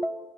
Thank you.